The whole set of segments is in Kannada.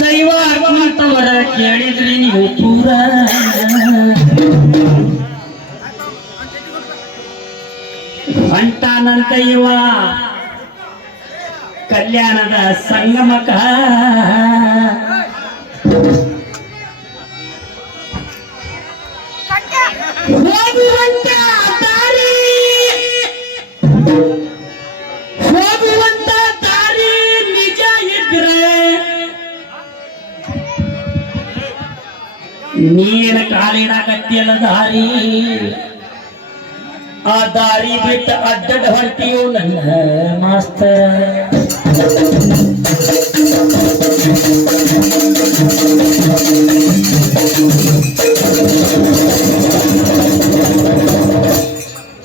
ದೈವ ಕುಂತವರ ಕೇಳಿದ್ರಿ ನೀವು ಪೂರ. ಇವ ಕಲ್ಯಾಣದ ಸಂಗಮಕ. ನೀನ ಕಾಲಿಡಾಕತ್ತಿಯಲ್ಲ ದಾರಿ. ಆ ದಾರಿ ಬಿಟ್ಟ ಅಡ್ಡಡ್ಡ ಹೊಂಟಿಯು ನನ್ನ ಮಾಸ್ತರ್.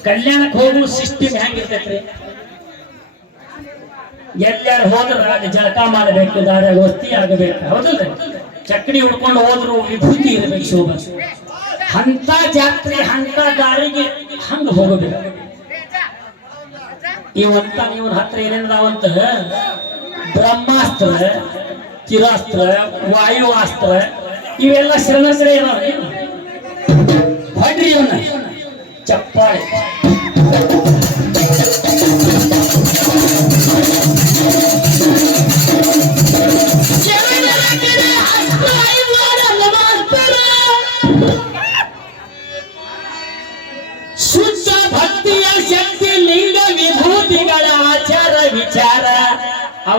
ಕಲ್ಯಾಣಕ್ಕೆ ಹೋಗುವ ಸಿಸ್ಟಮ್ ಹೆಂಗಿರ್ತೈತ್ರಿ? ಎಲ್ಲಾರು ಹೋದ್ರ ಜಳಕ ಮಾಡಬೇಕು ದಾರ ಒತ್ತಿ ಆಗಬೇಕು. ಹೌದಲ್ರಿ ಚಕ್ಕಡಿ ಹುಡ್ಕೊಂಡು ಹೋದ್ರು, ವಿಭೂತಿ ಇರಬೇಕು ಶೋಭ. ಅಂತ ಜಾತ್ರೆ ಅಂತ ದಾರಿಗೆ ಹಂಗ ಹೋಗಬೇಕು ಇವಂತ ನೀವು ಹತ್ರ ಏನೇನದಾವಂತ ಬ್ರಹ್ಮಾಸ್ತ್ರ ಚಿರಾಸ್ತ್ರ ವಾಯುವಾಸ್ತ್ರ, ಇವೆಲ್ಲ ಶರಣಸರೇ ಏನೋ? ಹೊಡ್ರಿ ಇವನ್ನ ಚಪ್ಪಾಳೆ.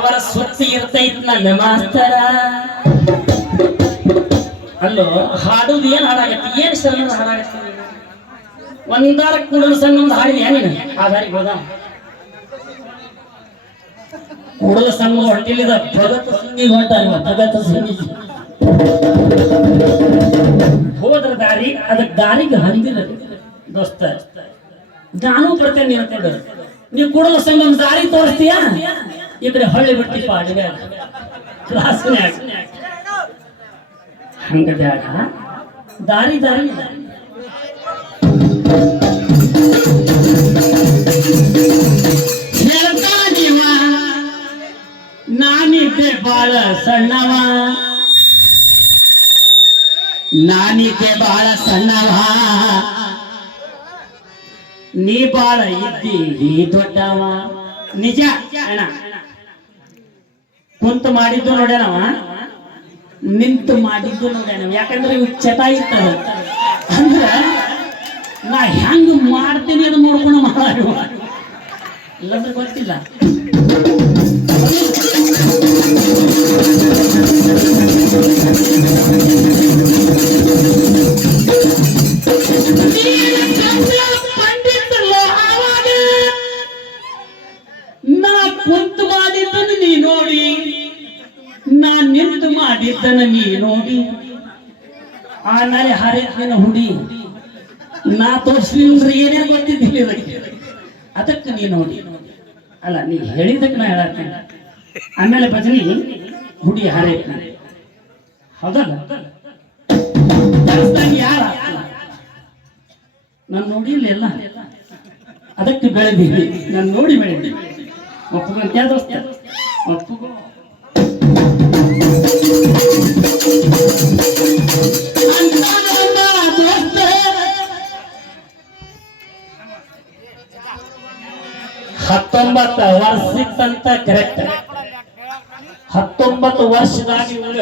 ಅವರ ಸುತ್ತಿ ಇರ್ತೈತ್ ನನ್ನ ಮಾಸ್ತರ. ಅಲ್ಲೋ, ಹಾಡುದು ಏನ್ ಹಾಡಾಗತ್ತೆ? ಏನ್ ಸಣ್ಣ ಹಾಡಾಗತ್ತೆ? ಒಂದಾರ ಸಣ್ಣ ಒಂದು ಹಾಡಿ ನೀನು ಆ ದಾರಿ ಹೋದ ಕೂಡಲ ಸಣ್ಣ ಹೊಂಟಿಲಿದ ಭಗತ್ ಸಿಂಗಿ ಹೊಂಟ ಭಗತ್ ಹೋದ್ರ ದಾರಿ ಅದಕ್ಕೆ ದಾರಿಗೆ ಹಂದಿರ ದೋಸ್ತ, ನಾನು ಬರ್ತೇನೆ ನೀನು ನೀವು ಕೂಡಲ ಸಂಗಮ ದಾರಿ ತೋರಿಸ್ತೀಯಾ? ಈ ಕಡೆ ಹೊಳ್ಳಿ ಬಿಡ್ತೀಪ ಅಡಿಗೆ ಕ್ಲಾಸ್ನ್ಯಾಗ ಹಂಗ ಬ್ಯಾಡ ದಾರಿ ದಾರಿ ಹೇಳ್ತಾನಿವ ನಾನಿದ್ದೆ ಬಾಳ ಸಣ್ಣವ ನಾನಿದ್ದೆ ಬಾಳ ಸಣ್ಣವ ನೀ ಬಾಳ ಇದ್ದಿ ದೊಡ್ಡವ ನಿಜ ಅಣ್ಣ ಕುಂತು ಮಾಡಿದ್ದು ನೋಡ್ಯಾನವ? ನಿಂತು ಮಾಡಿದ್ದು ನೋಡ್ಯಾನವ. ಯಾಕಂದ್ರೆ ಇವ್ ಚಟ ಇರ್ತದ ಅಂದ್ರೆ ನಾ ಹೆಂಗ್ ಮಾಡ್ತೀನಿ ಅದು ನೋಡ್ಕೊಂಡು ಮಾಡುವ ಇಲ್ಲಂದ್ರೆ ಗೊತ್ತಿಲ್ಲ. ಹರಿಯತ್ತಿನ ಹುಡಿ. ನಾ ತೋರಿಸ್ಲಿಲ್ಲ ಏನೇನು ಗೊತ್ತಿದ್ದಿಲ್ಲ ಇದಕ್ಕೆ. ಅದಕ್ಕೆ ನೀ ನೋಡಿ. ಅಲ್ಲ, ನೀ ಹೇಳಿದಕ್ಕೆ ನಾ ಹೇಳತ್ತೇನೆ ಆಮೇಲೆ ಭಜನಿ, ಹುಡಿ ಹಾರೈತ ಹೌದಲ್ಲ? ನಾನು ನೋಡಿಲ್ಲ ಎಲ್ಲ. ಅದಕ್ಕೆ ಬೆಳೆದಿದ್ದೀನಿ. ನಾನು ನೋಡಿ ಬೆಳೆದಿ ಒಪ್ಪುಗಂತ ದೋಸ್ತ? ಒಪ್ಪುಗೋ ಹತ್ತೊಂಬತ್ತು ವರ್ಷಕ್ಕಂತ ಕರೆಕ್ಟ್ ಹತ್ತೊಂಬತ್ತು ವರ್ಷದಾಗ ಇವಾಗ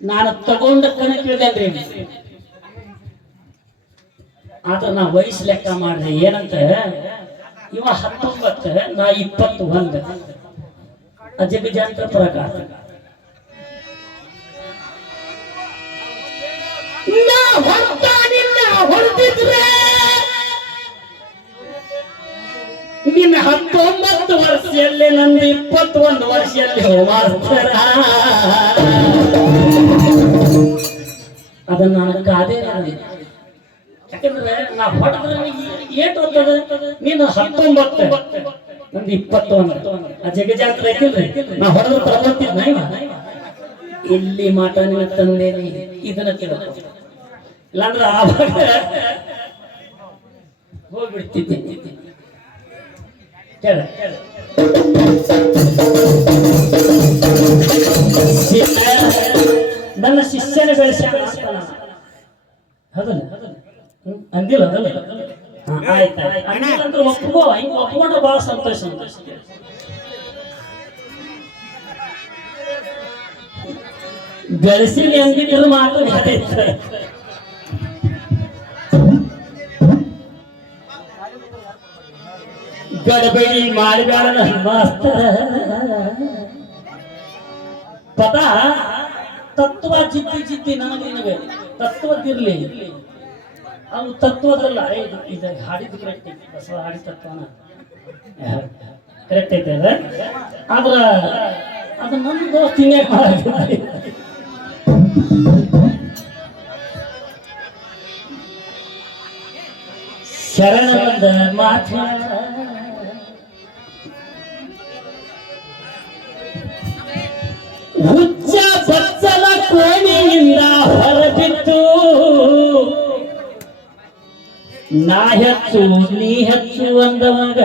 ನಾನು ತಗೊಂಡ ಕಣಕ್ಕಿಳಿದ್ರಿ ಆದ್ರೆ ನಾ ವಯಸ್ಸು ಲೆಕ್ಕ ಮಾಡಿದೆ, ಏನಂತ? ಇವ ಹತ್ತೊಂಬತ್ತು, ನಾ ಇಪ್ಪತ್ತು ಒಂದು. ಅಜಗಜಾಂತರ ಪ್ರಕಾರ. ನಾ ನಿನ್ನ ಹತ್ತೊಂಬತ್ತು ವರ್ಷದಲ್ಲಿ ನಂದು ಇಪ್ಪತ್ತೊಂದು ವರ್ಷದಲ್ಲಿ ಹೋಮಾಸ್ತರ ಅದನ್ನ ನಾನು ಕಾದೇ ಯಾಕಂದ್ರೆ ನಾ ಹೊಡೆದ್ರೆ ಏಟು ಅಂತದ? ನೀನು ಹತ್ತೊಂಬತ್ತು, ನಂದು ಇಪ್ಪತ್ತೊಂದು. ಆ ಜಗಜಾತ್ರ ಐತಿಲ್ರಿ? ನಾ ಹೊಡೆದ್ರೆ ತಗೊಂತಿದ್ನ ಇಲ್ಲಿ ಮಾಟ ನಿನ್ನ ತಂದೆ ಇದನ್ನ ತಿಳ್ಕೊ ಇಲ್ಲಾಂದ್ರೆ ಆವಾಗ ಹೋಗ್ಬಿಡ್ತಿದ್ದೆ. ಕೇಳ ಶಿಷ್ಯನ ಅಂತಾನ. ಹೌದಲ್ಲ? ಅಂದಿಲ್ಲ ಅದಲ್ಲ. ಹಾ, ಆಯ್ತ್ ಹಿಂಗ್ ಒಪ್ಕೊಂಡ್ರೆ ಬಹಳ ಸಂತೋಷ ಸಂತೋಷ ಬೆಳೆಸಿಲಿ ಅಂದಿದ್ರು ಮಾತು ಗಾಡಿ ಗಡಬಡಿ ಮಾಡಬೇಡ ಮಾಸ್ತರ? ಪದ ತತ್ವ ಜಿದ್ದಿ ಜಿದ್ದಿ ನನಗೆ ನಿನಗೆ ತತ್ವದಿರ್ಲಿ ಅವು ತತ್ವದಲ್ಲ. ಇದು ಹಾಡಿದ್ದು ಕರೆಕ್ಟ್ ಐತಿ. ಬಸವ ಹಾಡಿ ತತ್ವನ. ಕರೆಕ್ಟ್ ಐತೆ ಅದ ಆದ್ರ ಅದು ನನ್ನ ದೋಸ್ತ್ ಹಿಂಗೆ ಶರಣ ಬಂದ ಮಾತ ಹುಚ್ಚ ಬಚ್ಚಲ ಕೋಣೆಯಿಂದ ಹೊರಬಿತ್ತು ನಾ ಹೆಚ್ಚು ನೀ ಹೆಚ್ಚು ಅಂದವಾಗ.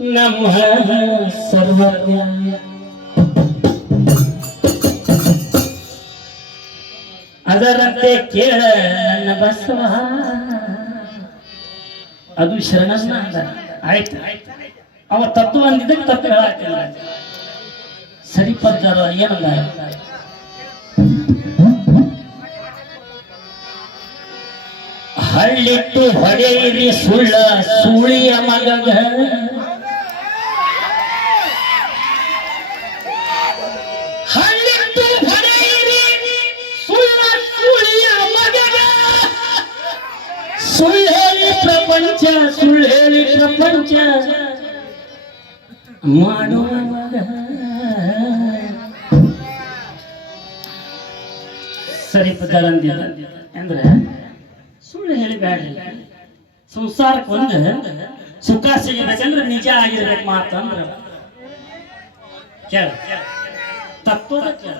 ನಮ್ಮ ಸರ್ವಜ್ಞ. ಅದರಂತೆ ಕೇಳ ನನ್ನ ಬಸವ. ಅದು ಶರಣನ್ನ ಅಂದ. ಆಯ್ತು. ಅವ ತತ್ವ ಅಂದಿದ್ದಕ್ಕೆ ತತ್ವ ಹೇಳಾಕಿಲ್ಲ ಸರಿ ಪದ್ದಾರ ಏನಂದ? ಹಳ್ಳಿಟ್ಟು ಹೊಡೆಯಿರಿ ಸುಳ್ಳ ಸುಳಿಯ ಮಗಗ. ಸುಳ್ಳು ಹೇಳಿ ಪ್ರಪಂಚ, ಸುಳ್ಳು ಹೇಳಿ ಪ್ರಪಂಚ. ಮಾಡುವ. ಸರಿ ಪದರಂದಿಲ್ಲ ಅಂದ್ರೆ ಸುಳ್ಳು ಹೇಳಿ ಬೇಡ ಸಂಸಾರಕ್ಕೆ ಒಂದು ಸುಖ ಸಿಗಬೇಕಂದ್ರೆ ನಿಜ ಆಗಿರ್ಬೇಕು ಮಾತಂದ್ರ. ಕೇಳ. ತತ್ವದ ಕೇಳ.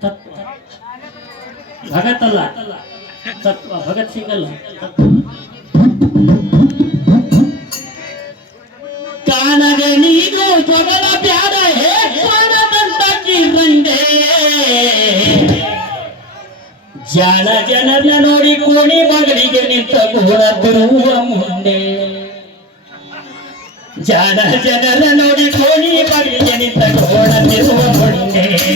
ತತ್ವ ಭಗತ್ ಅಲ್ಲ ತತ್ವ ಭಗತ್ ಸಿಂಗ್ ಅಲ್ಲ ತತ್ವ. ಕಾಣದೆ ನೀನು ಪೊಗಲ ಬ್ಯಾಡ ಹೇ ಕಾಣದಂತ ಕಿರಂಡೆ ಜಾಣ ಜನರನ್ನ ನೋಡಿ ಕೋಣಿ ಮಗಳಿಗೆ ನಿಂತ ಗೋಳ ಬರುವ ಮುಂದೆ ಜಾಣ ಜನರ ನೋಡಿ ಕೋಣಿ ಮಗಳಿಗೆ ನಿಂತ ಗೋಳ ತಿರುವ Thank.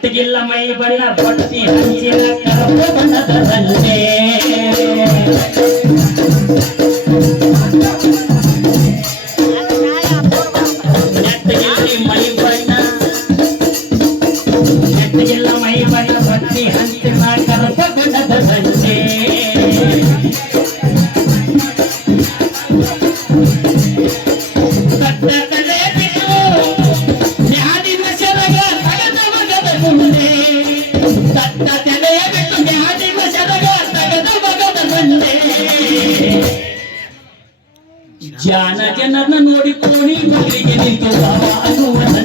ನೆಟ್ಟಗಿಲ್ಲ ಮೈ ಬಣ್ಣ ಬಟ್ಟಿ ಹಂಚಿನ ಕರಪ ಬಣ್ಣದ 哎呦我的妈！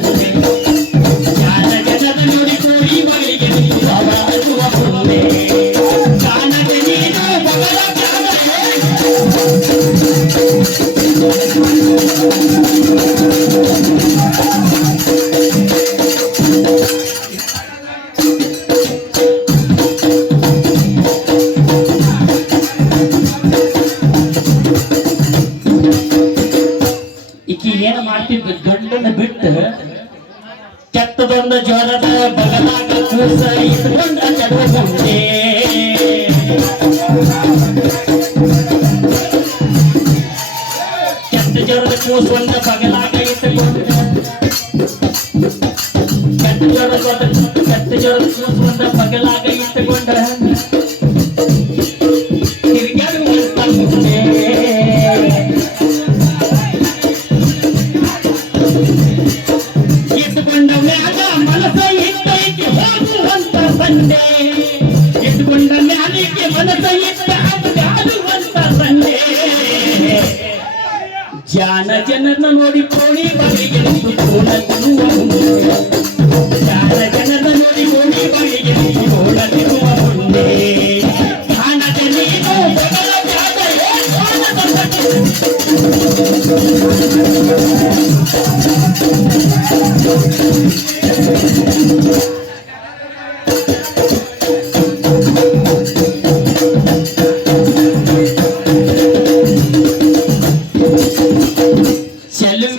Amém.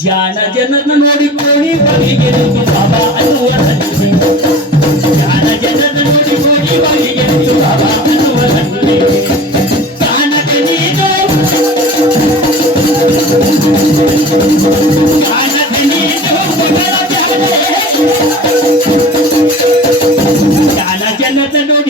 ಜ್ಞಾನ ಜನನ ನೋಡಿಕೊಳ್ಳಿ ಬಗೆಗೆ ಬಾಬಾ ಅನ್ನುವ ಜ್ಞಾನ ಜನನ ನೋಡಿಕೊಳ್ಳಿ ಬಗೆಗೆ ಬಾಬಾ ಅನ್ನುವ ಜ್ಞಾನ ಜನನ ನೋಡಿ